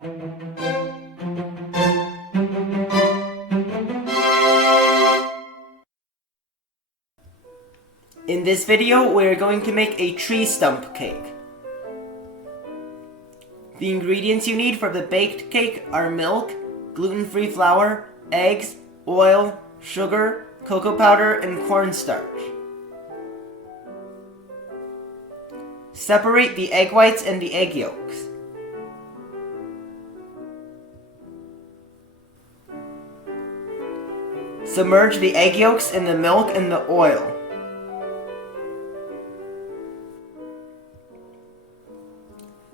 In this video, we are going to make a tree stump cake. The ingredients you need for the baked cake are milk, gluten-free flour, eggs, oil, sugar, cocoa powder, and cornstarch. Separate the egg whites and the egg yolks. Submerge the egg yolks in the milk and the oil.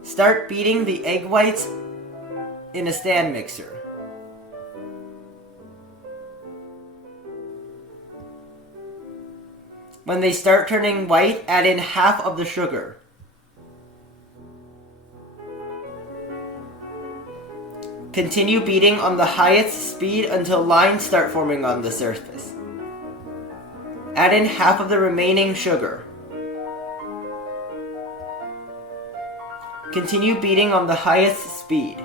Start beating the egg whites in a stand mixer. When they start turning white, add in half of the sugar. Continue beating on the highest speed until lines start forming on the surface. Add in half of the remaining sugar. Continue beating on the highest speed.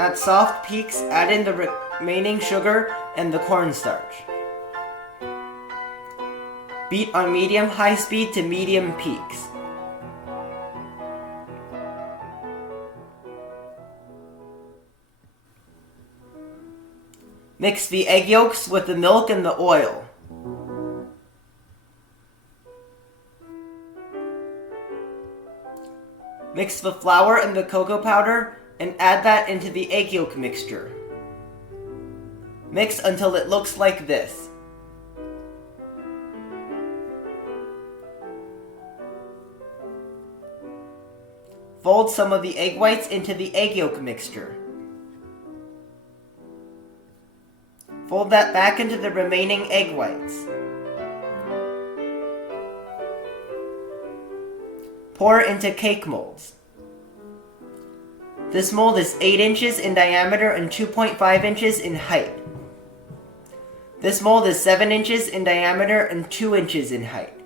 At soft peaks, add in the remaining sugar and the cornstarch. Beat on medium-high speed to medium peaks. Mix the egg yolks with the milk and the oil. Mix the flour and the cocoa powder and add that into the egg yolk mixture. Mix until it looks like this. Fold some of the egg whites into the egg yolk mixture. Fold that back into the remaining egg whites. Pour into cake molds. This mold is 8 inches in diameter and 2.5 inches in height. This mold is 7 inches in diameter and 2 inches in height.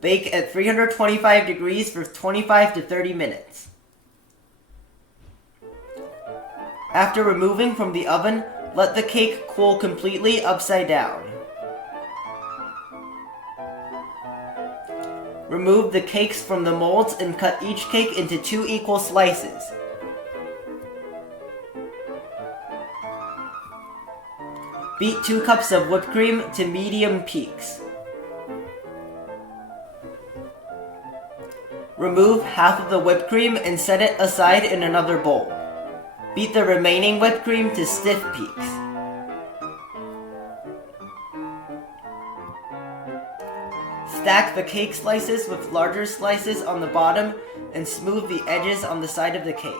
Bake at 325 degrees for 25 to 30 minutes. After removing from the oven, let the cake cool completely upside down. Remove the cakes from the molds and cut each cake into 2 equal slices. Beat 2 cups of whipped cream to medium peaks. Remove half of the whipped cream and set it aside in another bowl. Beat the remaining whipped cream to stiff peaks. Stack the cake slices with larger slices on the bottom and smooth the edges on the side of the cake.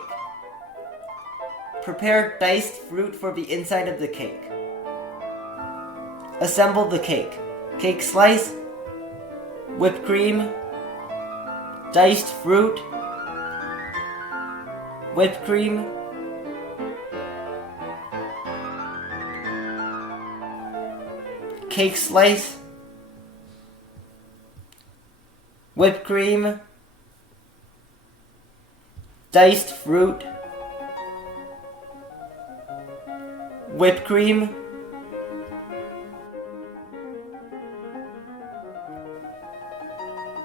Prepare diced fruit for the inside of the cake. Assemble the cake. Cake slice, whipped cream, diced fruit, whipped cream, cake slice, whipped cream, diced fruit, whipped cream,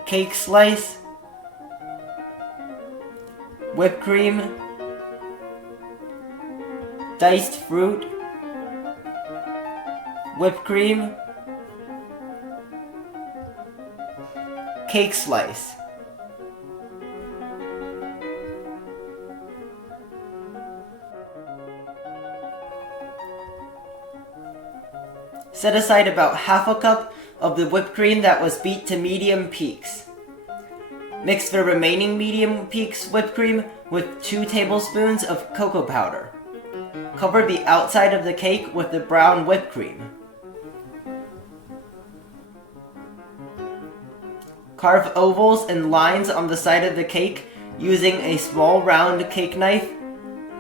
cake slice, whipped cream, diced fruit, whipped cream, cake slice. Set aside about half a cup of the whipped cream that was beat to medium peaks. Mix the remaining medium peaks whipped cream with 2 tablespoons of cocoa powder. Cover the outside of the cake with the brown whipped cream. Carve ovals and lines on the side of the cake using a small round cake knife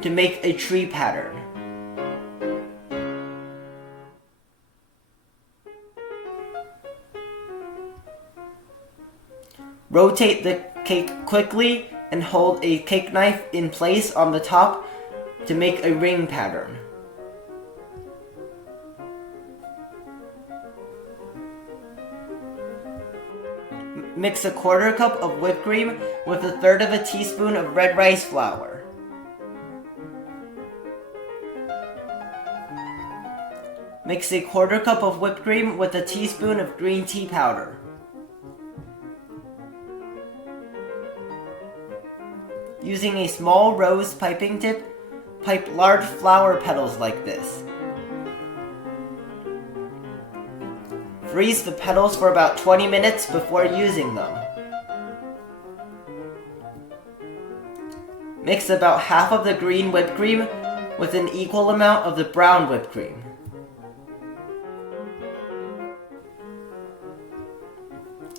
to make a tree pattern. Rotate the cake quickly and hold a cake knife in place on the top to make a ring pattern. Mix a 1/4 cup of whipped cream with 1/3 teaspoon of red rice flour. Mix a 1/4 cup of whipped cream with a teaspoon of green tea powder. Using a small rose piping tip, pipe large flower petals like this. Freeze the petals for about 20 minutes before using them. Mix about half of the green whipped cream with an equal amount of the brown whipped cream.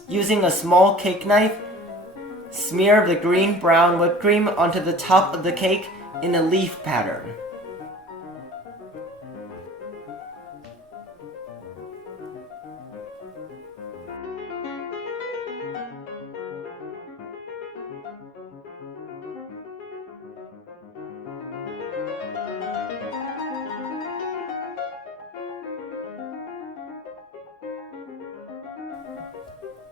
Using a small cake knife, smear the green-brown whipped cream onto the top of the cake in a leaf pattern.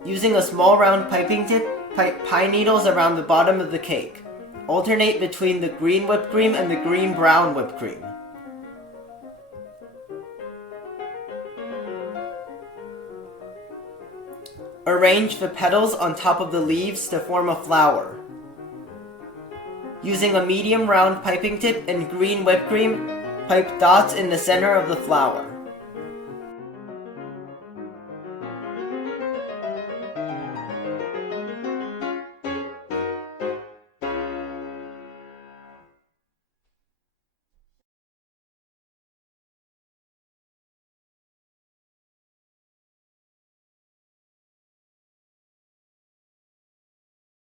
Using a small round piping tip, pipe pine needles around the bottom of the cake. Alternate between the green whipped cream and the green-brown whipped cream. Arrange the petals on top of the leaves to form a flower. Using a medium round piping tip and green whipped cream, pipe dots in the center of the flower.